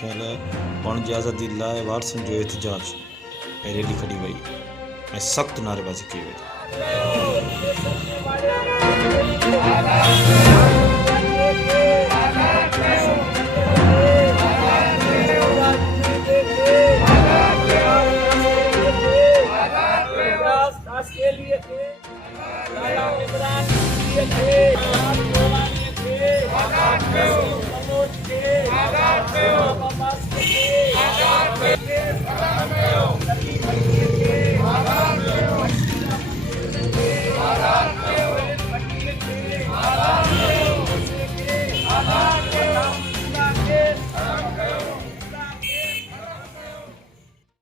खेल माण्हुनि जी आज़ादी लाइ वारसनि जो एहतजाज ऐं रैली कढी वई ऐं सख़्तु नारेबाज़ी कई वई।